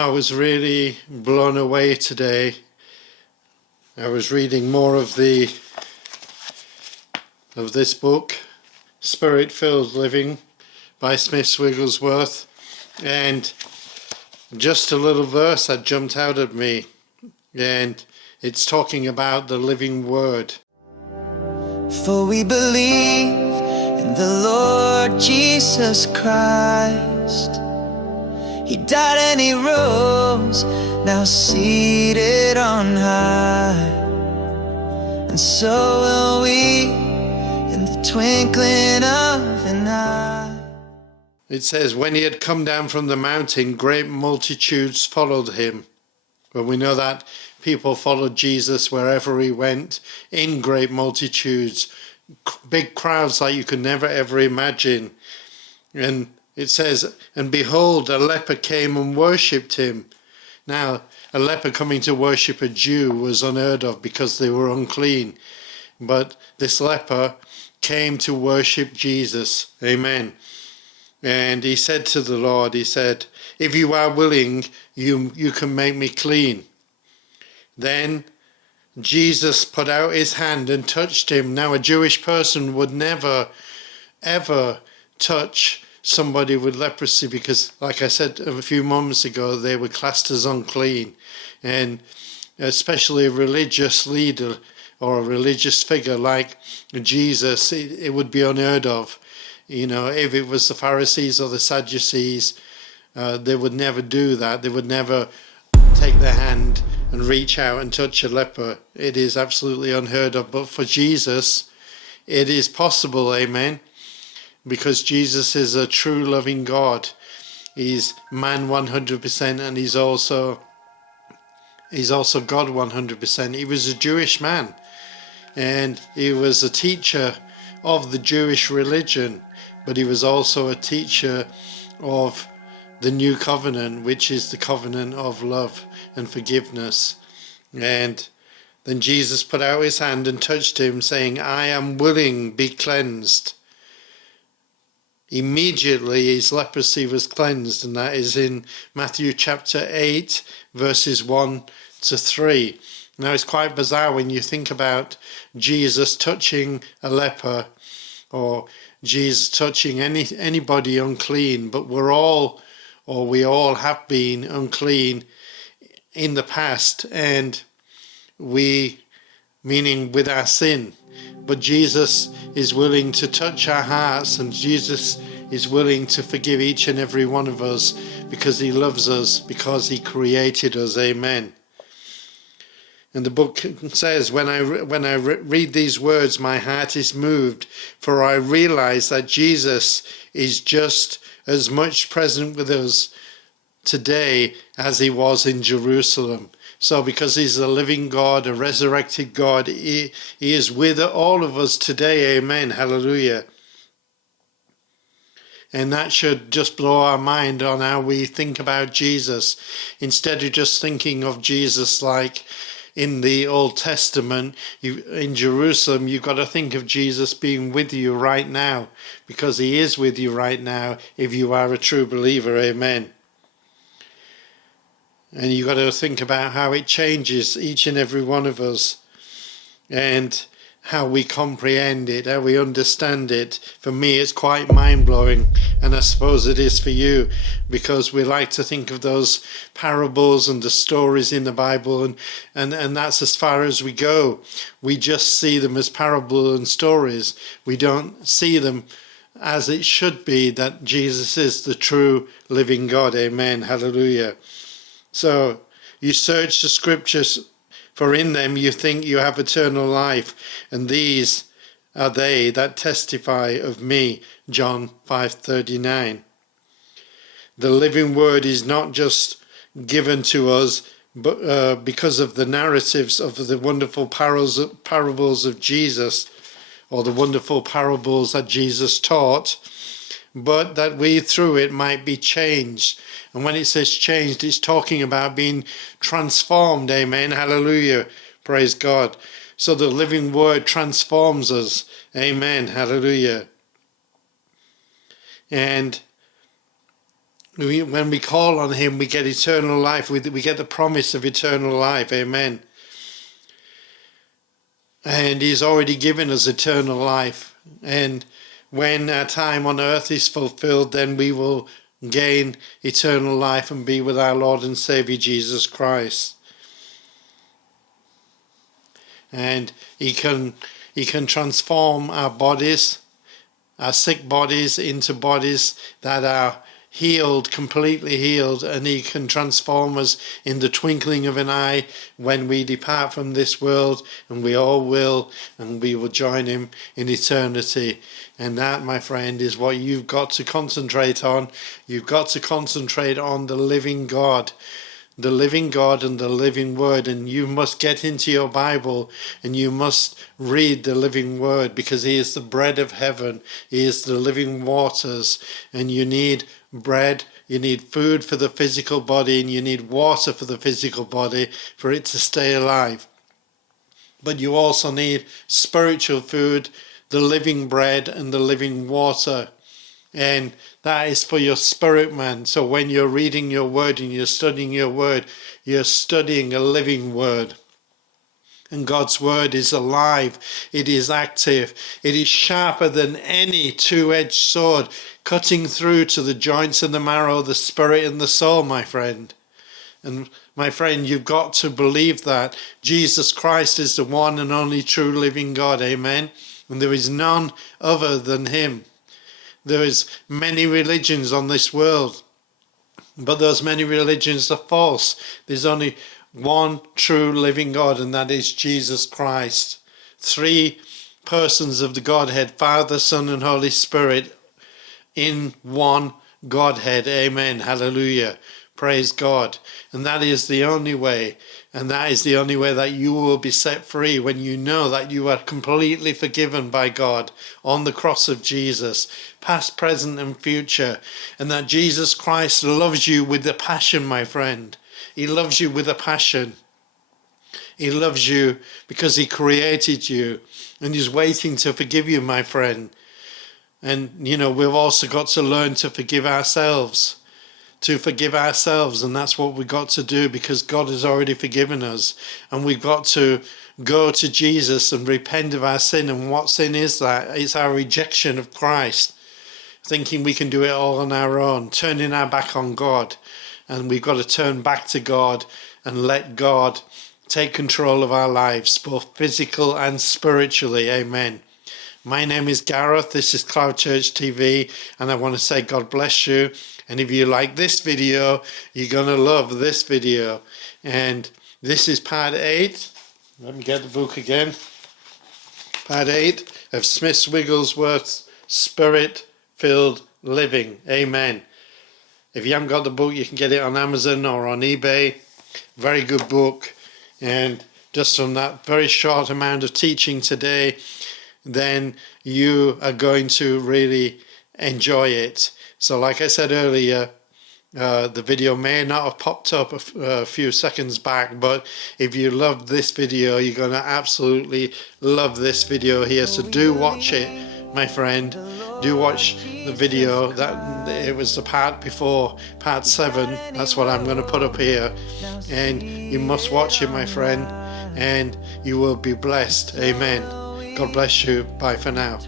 I was really blown away today. I was reading more of this book, Spirit-Filled Living by Smith Wigglesworth, and just a little verse that jumped out at me, and it's talking about the living word. For we believe in the Lord Jesus Christ. He died and he rose, now seated on high. And so will we in the twinkling of an eye. It says, when he had come down from the mountain, great multitudes followed him. Well, we know that people followed Jesus wherever he went, in great multitudes, big crowds like you could never ever imagine. And it says, and behold, a leper came and worshipped him. Now, a leper coming to worship a Jew was unheard of because they were unclean. But this leper came to worship Jesus. Amen. And he said to the Lord, he said, if you are willing, you can make me clean. Then Jesus put out his hand and touched him. Now, a Jewish person would never, ever touch somebody with leprosy because, like I said a few moments ago, they were classed as unclean. And especially a religious leader or a religious figure like Jesus, it would be unheard of. You know, if it was the Pharisees or the Sadducees, they would never do that. They would never take their hand and reach out and touch a leper. It is absolutely unheard of. But for Jesus, it is possible, amen, because Jesus is a true loving God. He's man 100%, and he's also God 100%. He was a Jewish man, and he was a teacher of the Jewish religion, but he was also a teacher of the new covenant, which is the covenant of love and forgiveness. And then Jesus put out his hand and touched him, saying, I am willing, be cleansed. Immediately his leprosy was cleansed, and that is in Matthew chapter 8, verses 1 to 3. Now, it's quite bizarre when you think about Jesus touching a leper or Jesus touching anybody unclean, but we all have been unclean in the past, and meaning with our sin. But Jesus is willing to touch our hearts, and Jesus is willing to forgive each and every one of us because he loves us, because he created us. Amen. And the book says, when I read these words, my heart is moved, for I realize that Jesus is just as much present with us today as he was in Jerusalem. So because he's a living God, a resurrected God, he is with all of us today. Amen. Hallelujah. And that should just blow our mind on how we think about Jesus. Instead of just thinking of Jesus like in the Old Testament, in Jerusalem, you've got to think of Jesus being with you right now, because he is with you right now if you are a true believer. Amen. And you've got to think about how it changes each and every one of us, and how we comprehend it, how we understand it. For me, it's quite mind-blowing, and I suppose it is for you, because we like to think of those parables and the stories in the Bible, and that's as far as we go. We just see them as parables and stories. We don't see them as it should be, that Jesus is the true living God. Amen. Hallelujah. So you search the scriptures, for in them you think you have eternal life, and these are they that testify of me. John 5:39. The living word is not just given to us but because of the narratives of the wonderful parables of Jesus, or the wonderful parables that Jesus taught, but that we through it might be changed. And when it says changed, it's talking about being transformed. Amen. Hallelujah. Praise God. So the living word transforms us. Amen. Hallelujah. And When we call on him, we get eternal life. We get the promise of eternal life. Amen. And he's already given us eternal life. And when our time on earth is fulfilled, then we will gain eternal life and be with our Lord and Savior Jesus Christ. And he can transform our bodies, our sick bodies, into bodies that are healed, completely healed, and he can transform us in the twinkling of an eye when we depart from this world, and we all will, and we will join him in eternity. And that, my friend, is what you've got to concentrate on. You've got to concentrate on the living God and the living word. And you must get into your Bible and you must read the living word, because he is the bread of heaven. He is the living waters, and you need bread, you need food for the physical body, and you need water for the physical body for it to stay alive. But you also need spiritual food, the living bread and the living water. And that is for your spirit, man. So when you're reading your word and you're studying your word, you're studying a living word. And God's word is alive. It is active. It is sharper than any two-edged sword, cutting through to the joints and the marrow, the spirit and the soul, my friend. And my friend, you've got to believe that Jesus Christ is the one and only true living God. Amen. And there is none other than him. There is many religions on this world, but those many religions are false. There's only one true living God, and that is Jesus Christ. 3 persons of the Godhead, Father, Son, and Holy Spirit, in one Godhead. Amen. Hallelujah. Praise God. And that is the only way. And that is the only way that you will be set free, when you know that you are completely forgiven by God on the cross of Jesus, past, present, and future. And that Jesus Christ loves you with a passion, my friend. He loves you with a passion. He loves you because he created you, and he's waiting to forgive you, my friend. And, you know, we've also got to learn to forgive ourselves. And that's what we've got to do, because God has already forgiven us. And we've got to go to Jesus and repent of our sin. And what sin is that? It's our rejection of Christ, thinking we can do it all on our own, turning our back on God. And we've got to turn back to God and let God take control of our lives, both physical and spiritually. Amen. My name is Gareth. This is CloudChurchTV, and I want to say God bless you. And if you like this video, you're going to love this video. And this is part 8. Let me get the book again. Part 8 of Smith Wigglesworth's Spirit-Filled Living. Amen. If you haven't got the book, you can get it on Amazon or on eBay. Very good book. And just from that very short amount of teaching today, then you are going to really enjoy it. So like I said earlier, the video may not have popped up a few seconds back, but if you loved this video, you're going to absolutely love this video here. So do watch it, my friend. Do watch the video. That it was the part before, part 7. That's what I'm going to put up here. And you must watch it, my friend, and you will be blessed. Amen. God bless you. Bye for now.